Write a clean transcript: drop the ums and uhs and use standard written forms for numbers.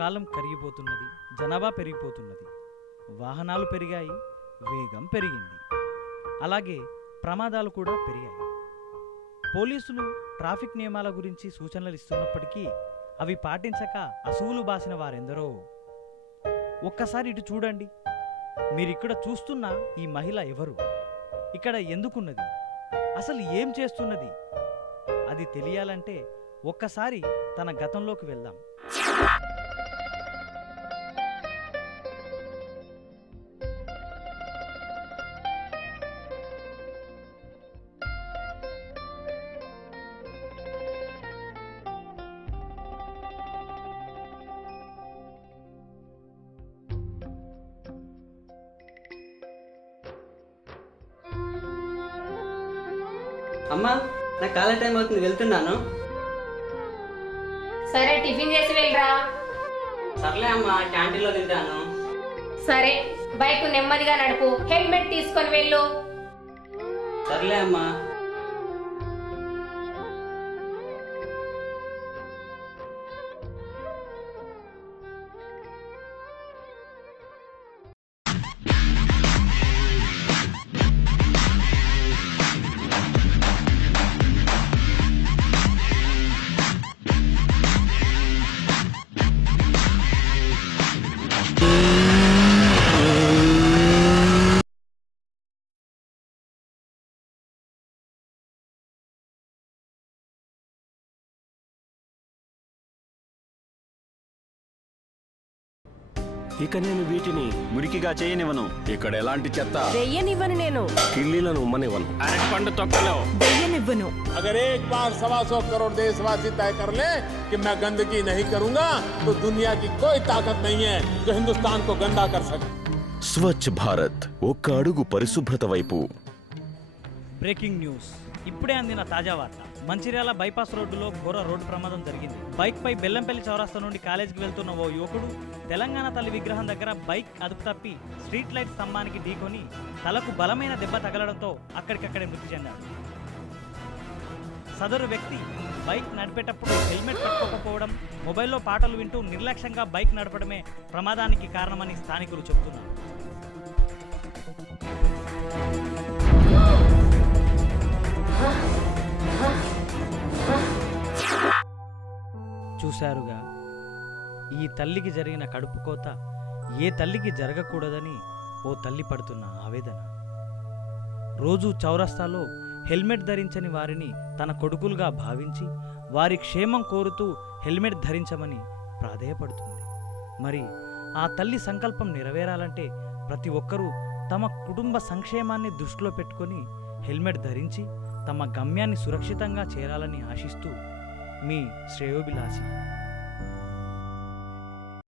కాలం కరిగిపోతున్నది, జనాభా పెరిగిపోతున్నది, వాహనాలు పెరిగాయి, వేగం పెరిగింది, అలాగే ప్రమాదాలు కూడా పెరిగాయి. పోలీసులు ట్రాఫిక్ నియమాల గురించి సూచనలు ఇస్తున్నప్పటికీ అవి పాటించక అసూలు బాసిన వారెందరో. ఒక్కసారి ఇటు చూడండి. మీరిక్కడ చూస్తున్న ఈ మహిళ ఎవరు? ఇక్కడ ఎందుకున్నది? అసలు ఏం చేస్తున్నది? అది తెలియాలంటే ఒక్కసారి తన గతంలోకి వెళ్దాం. అమ్మా, నా కాలేజ్ టైం అవుతుంది, వెళ్తున్నాను. సరే, టిఫిన్ చేసి వెళ్ళరా. సర్లే అమ్మా, క్యాంటీన్లో తింటాను. సరే, బైక్ నెమ్మదిగా నడుపు, హెల్మెట్ తీసుకొని వెళ్ళు. సర్లే అమ్మా. ఇక నేను వీటిని మురికిగా చేయనివ్వను. ఇక్కడ ఎలాంటి చెత్త వెయ్యనివ్వను, నేను కిళ్ళీలను ఉమ్మనివ్వను. అరటి పండు తొక్కలో వెయ్యనివ్వను. अगर एक बार 125 करोड़ देशवासी तय कर ले कि मैं गंदगी नहीं करूंगा, तो दुनिया की कोई ताकत नहीं है जो हिंदुस्तान को गंदा कर सके. స్వచ్ఛ భారత్, ఒక్క అడుగు పరిశుభ్రత వైపు. బ్రేకింగ్ న్యూస్, ఇప్పుడే అందిన తాజా వార్త. మంచిర్యాల బైపాస్ రోడ్డులో ఘోర రోడ్డు ప్రమాదం జరిగింది. బైక్ పై బెల్లంపల్లి చౌరస్తా నుండి కాలేజీకి వెళ్తున్న ఓ యువకుడు తెలంగాణ తల్లి విగ్రహం దగ్గర బైక్ అదుపు తప్పి స్ట్రీట్ లైట్ స్తంభానికి ఢీకొని తలకు బలమైన దెబ్బ తగలడంతో అక్కడికక్కడే మృతి చెందాడు. సదరు వ్యక్తి బైక్ నడిపేటప్పుడు హెల్మెట్ పెట్టుకోకపోవడం, మొబైల్లో పాటలు వింటూ నిర్లక్ష్యంగా బైక్ నడపడమే ప్రమాదానికి కారణమని స్థానికులు చెబుతున్నారు. చూశారుగా, ఈ తల్లికి జరిగిన కడుపు కోత ఏ తల్లికి జరగకూడదని ఓ తల్లి పడుతున్న ఆవేదన. రోజు చౌరస్తాలో హెల్మెట్ ధరించని వారిని తన కొడుకులుగా భావించి వారి క్షేమం కోరుతూ హెల్మెట్ ధరించమని ప్రాధేయపడుతుంది. మరి ఆ తల్లి సంకల్పం నెరవేరాలంటే ప్రతి ఒక్కరూ తమ కుటుంబ సంక్షేమాన్ని దృష్టిలో పెట్టుకొని హెల్మెట్ ధరించి తమ గమ్యాన్ని సురక్షితంగా చేరాలని ఆశిస్తూ మీ శ్రేయోభిలాషి.